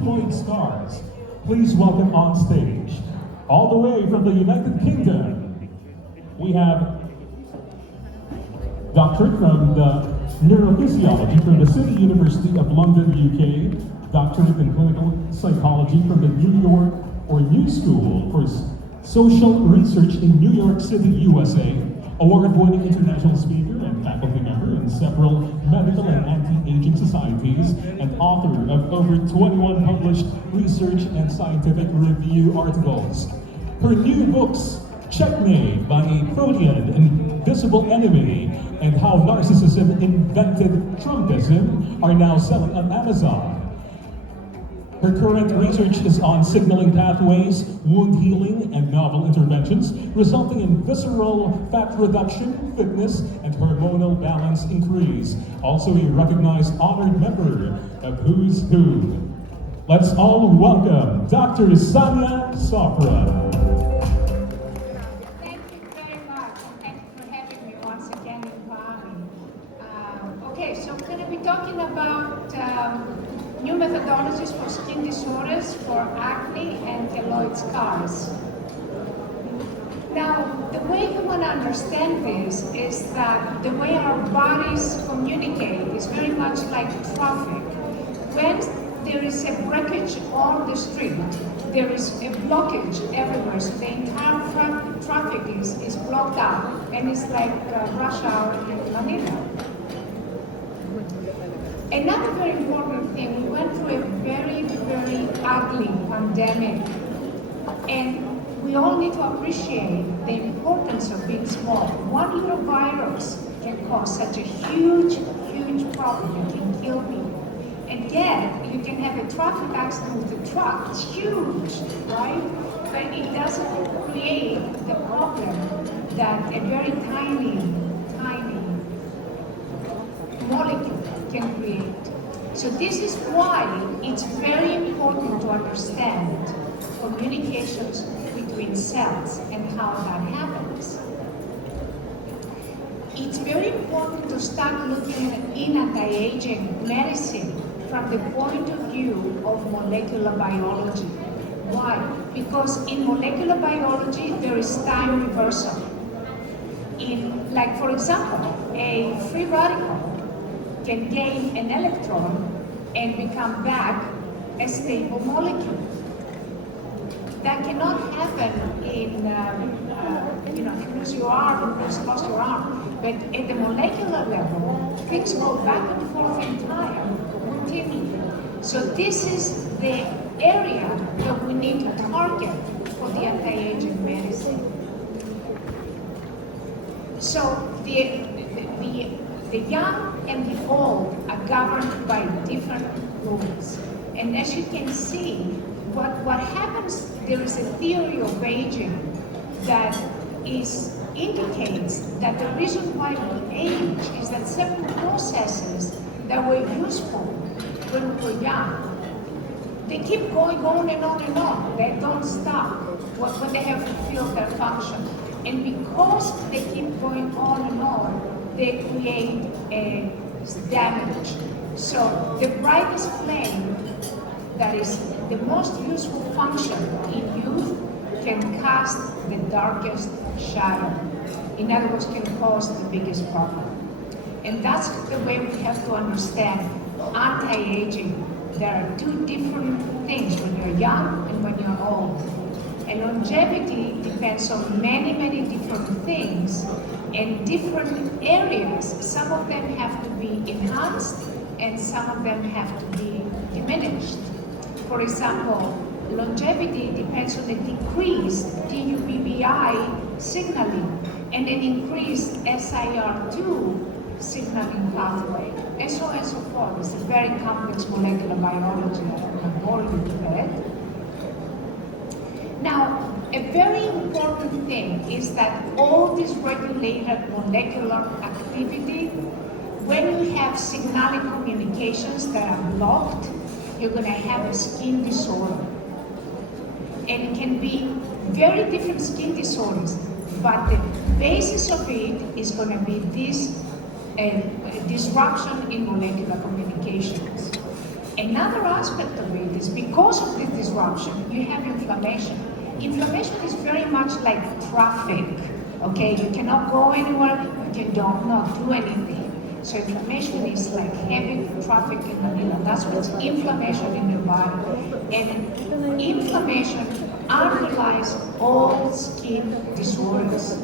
deployed stars. Please welcome on stage, all the way from the United Kingdom, we have Doctorate from the Neurophysiology from the City University of London, UK, Doctorate in Clinical Psychology from the New School for Social Research in New York City, USA, award-winning international speaker and faculty member in several medical and anti-aging societies, and author of over 21 published research and scientific review articles. Her new books, Checkmate by a Protean Invisible Enemy and How Narcissism Invented Trumpism, are now selling on Amazon. Her current research is on signaling pathways, wound healing, and novel interventions, resulting in visceral fat reduction, fitness, and hormonal balance increase. Also a recognized honored member of Who's Who. Let's all welcome Dr. Sanya Sofra. Thank you very much, and thank you for having me once again in Bali. Okay, so we're going to be talking about new methodologies for skin disorders, for acne and keloid scars. Now, the way you want to understand this is that the way our bodies communicate is very much like traffic. When there is a breakage on the street, there is a blockage everywhere, so the entire traffic is blocked out, and it's like rush hour in Manila. Another very important thing, we went through a very, very ugly pandemic, and we all need to appreciate the importance of being small. One little virus can cause such a huge, huge problem. It can kill people. And yet, you can have a traffic accident with a truck. It's huge, right? But it doesn't create the problem that a very tiny molecule can create. So this is why it's very important to understand communications between cells and how that happens. It's very important to start looking at anti-aging medicine from the point of view of molecular biology. Why? Because in molecular biology, there is time reversal. Like for example, a free radical can gain an electron and become back a stable molecule. That cannot happen in, you lose your arm, you lost your arm. But at the molecular level, things go back and forth in time, continually. So this is the area that we need to target for the anti-aging medicine. So the young and the old are governed by different rules. And as you can see, what happens, there is a theory of aging that indicates that the reason why we age is that certain processes that were useful when we were young, they keep going on and on and on. They don't stop when they have fulfilled their function. And because they keep going on and on, they create a damage. So the brightest flame that is the most useful function in youth can cast the darkest shadow. In other words, can cause the biggest problem. And that's the way we have to understand anti-aging. There are two different things when you're young and when you're old. And longevity depends on many, many different things and different areas. Some of them have to be enhanced and some of them have to be diminished. For example, longevity depends on the decreased TUBBI signaling and an increased SIR2 signaling pathway, and so on and so forth. It's a very complex molecular biology. I'm boring you with it. Now, a very important thing is that all this regulated molecular activity, when you have signaling communications that are blocked, you're going to have a skin disorder. And it can be very different skin disorders, but the basis of it is going to be this disruption in molecular communications. Another aspect of it is because of this disruption, you have inflammation. Inflammation is very much like traffic, okay? You cannot go anywhere, you can not do anything. So inflammation is like heavy traffic in the middle. That's what's inflammation in your body. And inflammation underlies all skin disorders.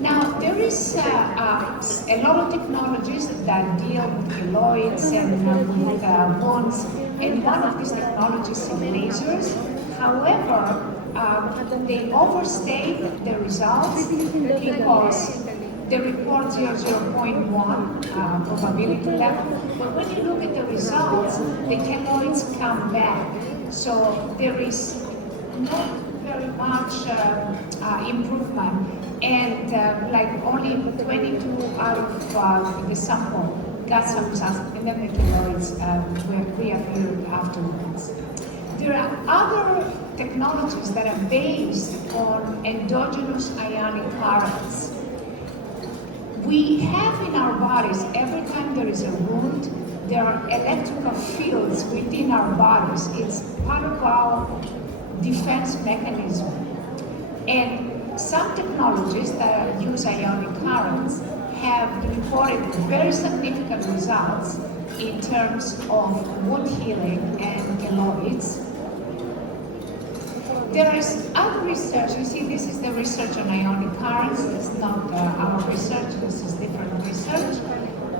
Now, there is a lot of technologies that deal with keloids and with wounds, and one of these technologies is lasers. However, they overstate the results because they report 0.1 probability level, but when you look at the results, the keloids come back. So there is not very much improvement, and like only 22 out of the sample got some results, and then the keloids reappeared afterwards. There are other technologies that are based on endogenous ionic currents. We have in our bodies, every time there is a wound, there are electrical fields within our bodies. It's part of our defense mechanism. And some technologies that use ionic currents have reported very significant results in terms of wound healing and keloids. There is other research. You see, this is the research on ionic currents. It's not our research. This is different research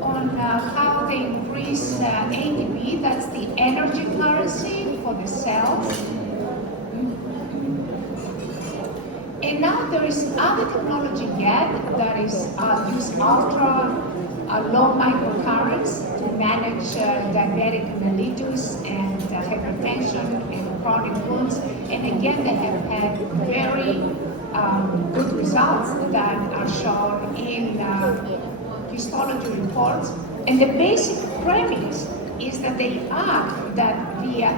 on how they increase ATP. That's the energy currency for the cells. And now there is other technology yet that is use ultra low microcurrents to manage diabetic mellitus and hypertension and chronic wounds. And again, they have had very good results that are shown in histology reports. And the basic premise is that they act, that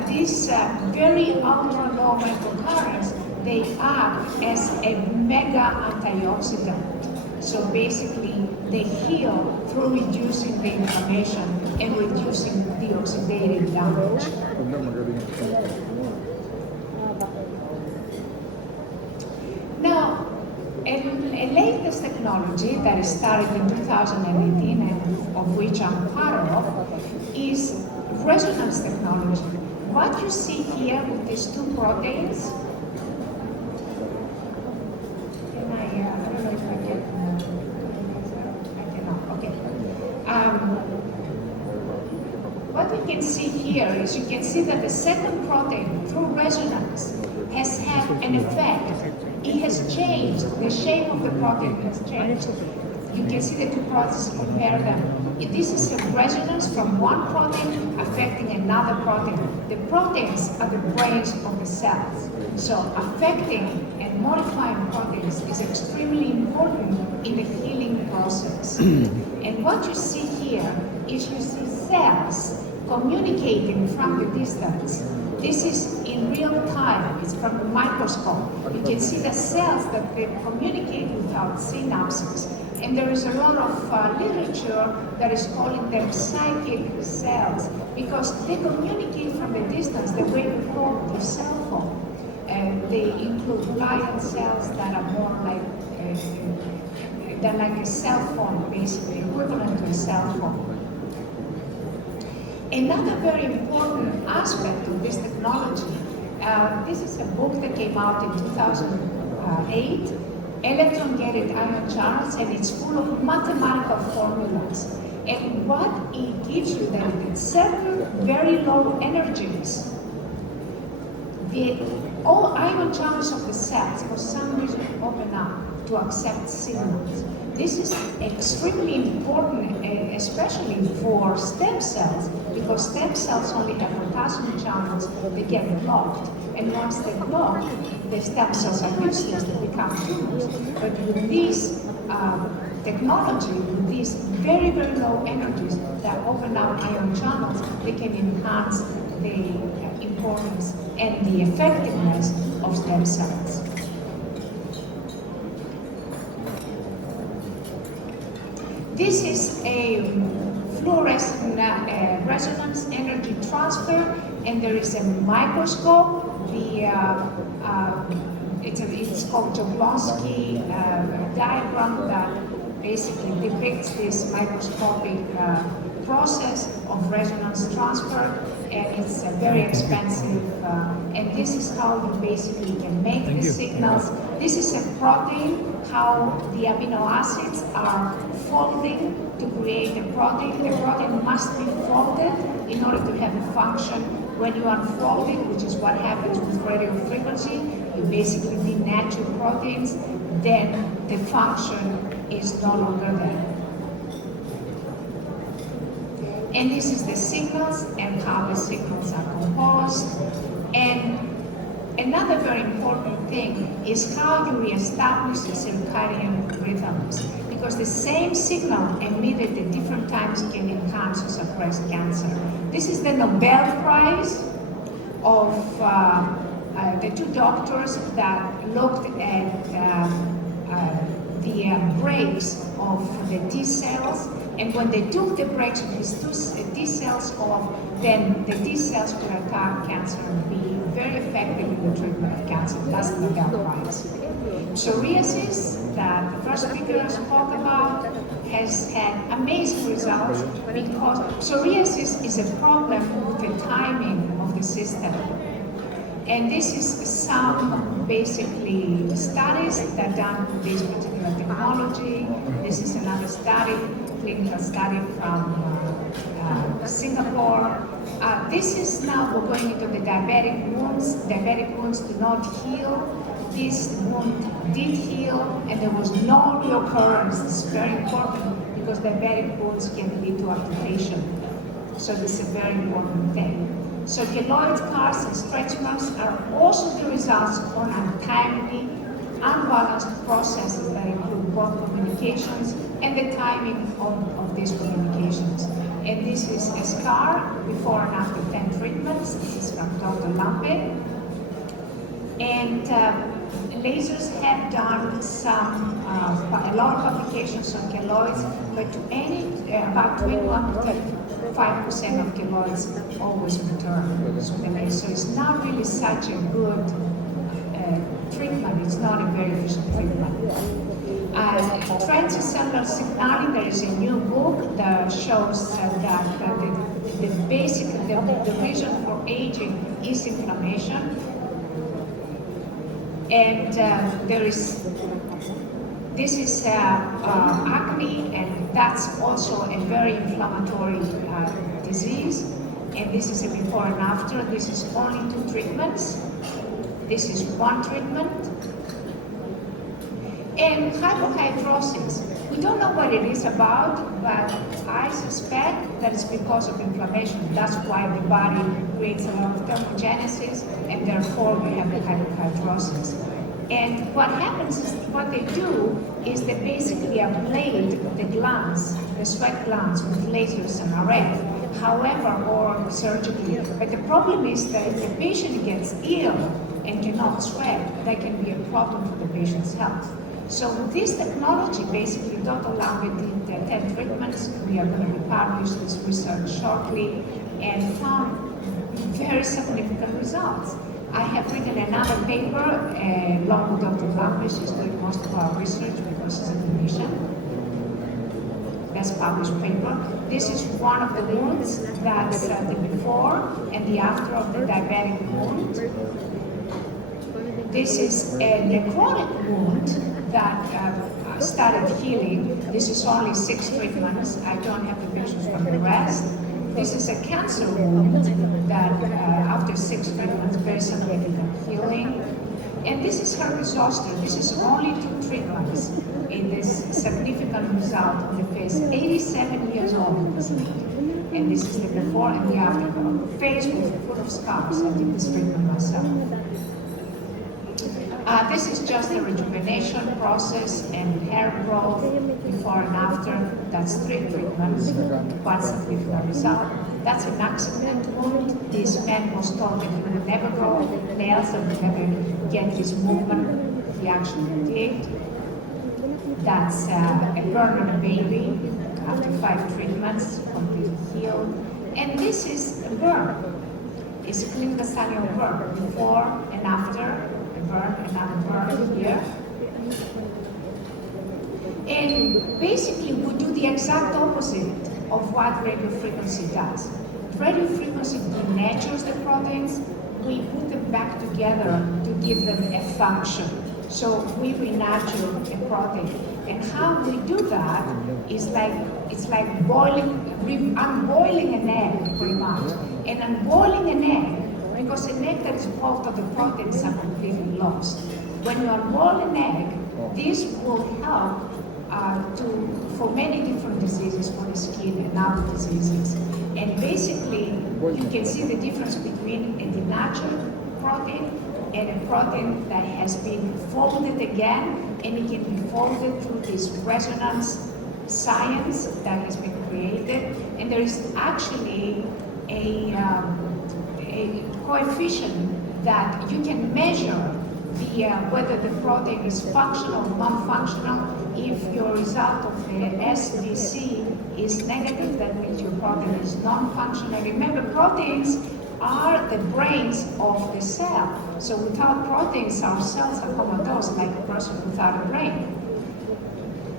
these very ultra low microcurrents, they act as a mega antioxidant. So basically, they heal through reducing the inflammation and reducing the oxidative damage. Now, a latest technology that started in 2018 and of which I'm part of is resonance technology. What you see here with these two proteins, what we can see here is you can see that the second protein, through resonance, has had an effect. It has changed. The shape of the protein has changed. You can see the two proteins, compare them. This is a resonance from one protein affecting another protein. The proteins are the brains of the cells. So affecting and modifying proteins is extremely important in the healing process. And what you see here is you see cells communicating from the distance. This is in real time. It's from the microscope. You can see the cells that they communicate without synapses. And there is a lot of literature that is calling them psychic cells because they communicate from the distance the way we hold the cell phone. And they include glial cells that are more like a cell phone, basically equivalent to a cell phone. Another very important aspect of this technology, this is a book that came out in 2008, Electron-Gated Ion Channels, and it's full of mathematical formulas. And what it gives you that at certain very low energies, all ion channels of the cells for some reason open up to accept signals. This is extremely important, especially for stem cells, because stem cells only have potassium channels, they get blocked. And once they're blocked, the stem cells are useless, they become tumors. But with this technology, with these very, very low energies that open up ion channels, they can enhance the importance and the effectiveness of stem cells. This is a fluorescent resonance energy transfer, and there is a microscope. It's called Jablonski diagram that basically depicts this microscopic process of resonance transfer, and it's very expensive. And this is how you basically can make the signals. This is a protein, how the amino acids are folding to create a protein. The protein must be folded in order to have a function. When you unfold it, which is what happens with radio frequency, you basically denature proteins, then the function is no longer there. And this is the signals and how the signals are composed. And another very important thing is how you reestablish the circadian rhythms, because the same signal emitted at different times can enhance or suppress cancer. This is the Nobel Prize of the two doctors that looked at the breaks of the T cells, and when they took the breaks of these T cells off, then the T cells could attack cancer and be very effective in the treatment of cancer. That's the Nobel Prize. Psoriasis, that the first speaker spoke about, has had amazing results because psoriasis is a problem with the timing of the system. And this is some basically studies that are done with this particular technology. This is another study, clinical study from Singapore. This is now we're going into the diabetic wounds. Diabetic wounds do not heal. This wound did heal, and there was no reoccurrence. This is very important because diabetic wounds can lead to amputation. So this is a very important thing. So keloid scars and stretch marks are also the results of untimely, unbalanced processes that include both communications and the timing of these communications. And this is a scar before and after 10 treatments. This is from Dr. Lampe. And lasers have done a lot of applications on keloids, but to about 21 to 35% of keloids always return. So it's not really such a good treatment. It's not a very efficient treatment. Transcellular signaling, there is a new book that shows that the reason for aging is inflammation. And this is acne, and that's also a very inflammatory disease. And this is a before and after. This is only 2 treatments. This is 1 treatment. And hypohidrosis. We don't know what it is about, but I suspect that it's because of inflammation. That's why the body creates a lot of thermogenesis, and therefore we have the hypohidrosis. And what happens is, what they do is they basically ablate the glands, the sweat glands, with lasers and RF, however, or surgically. But the problem is that if the patient gets ill and cannot sweat, that can be a problem for the patient's health. So with this technology, basically, Dr. Lampe did 10 treatments. We are going to publish this research shortly, and found very significant results. I have written another paper along with Dr. Lampe. She's doing most of our research because she's a clinician. Best published paper. This is one of the wounds. That's the before and the after of the diabetic wound. This is a necrotic wound that started healing. This is only 6 treatments. I don't have the pictures from the rest. This is a cancer wound that after 6 treatments, very significant healing. And this is herpes zoster. This is only 2 treatments. In this significant result on the face, 87 years old in this lady. And this is the before and the after. Face was full of scars. I did this treatment myself. This is just a rejuvenation process and hair growth before and after. That's 3 treatments, 1 significant result. That's an accident wound. This man was told that he would never grow nails and would never get his movement. He actually did. That's a burn on a baby after 5 treatments, completely healed. And this is a burn. It's a clinical study of burn, before and after, a burn, another burn here. And basically we do the exact opposite of what radio frequency does. Radio frequency denatures the proteins, we put them back together to give them a function. So we renature a protein. And how we do that is it's like unboiling an egg, pretty much. And unboiling an egg, because an egg that is boiled of the proteins are completely lost. When you unboil an egg, this will help for many different diseases, for the skin and other diseases. And basically, you can see the difference between a denatured protein and a protein that has been folded again, and it can be folded through this resonance science that has been created. And there is actually a coefficient that you can measure whether the protein is functional or non-functional. If your result of the SDC is negative, that means your protein is non-functional. Remember, proteins are the brains of the cell. So without proteins, our cells are comatose, like a person without a brain.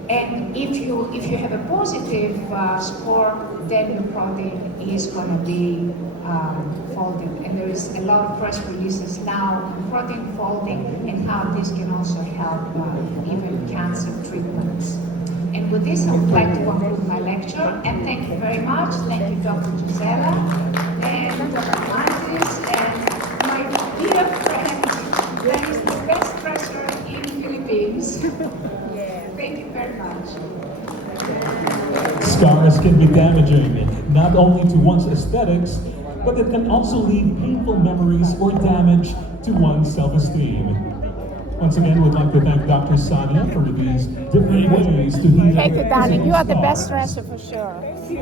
And if you have a positive score, then your protein is going to be folded. And there is a lot of press releases now on protein folding and how this can also help even cancer treatments. And with this, I would like to conclude my lecture. And thank you very much. Thank you, Dr. Gisela and Dr. Mantis and my dear friend, that is the best dresser in the Philippines. Thank you very much. Scars can be damaging, not only to one's aesthetics, but it can also leave painful memories or damage to one's self-esteem. Once again, we'd like to thank Dr. Sonia for these different ways to heal. Thank you, darling. You are the best scars. dresser for sure.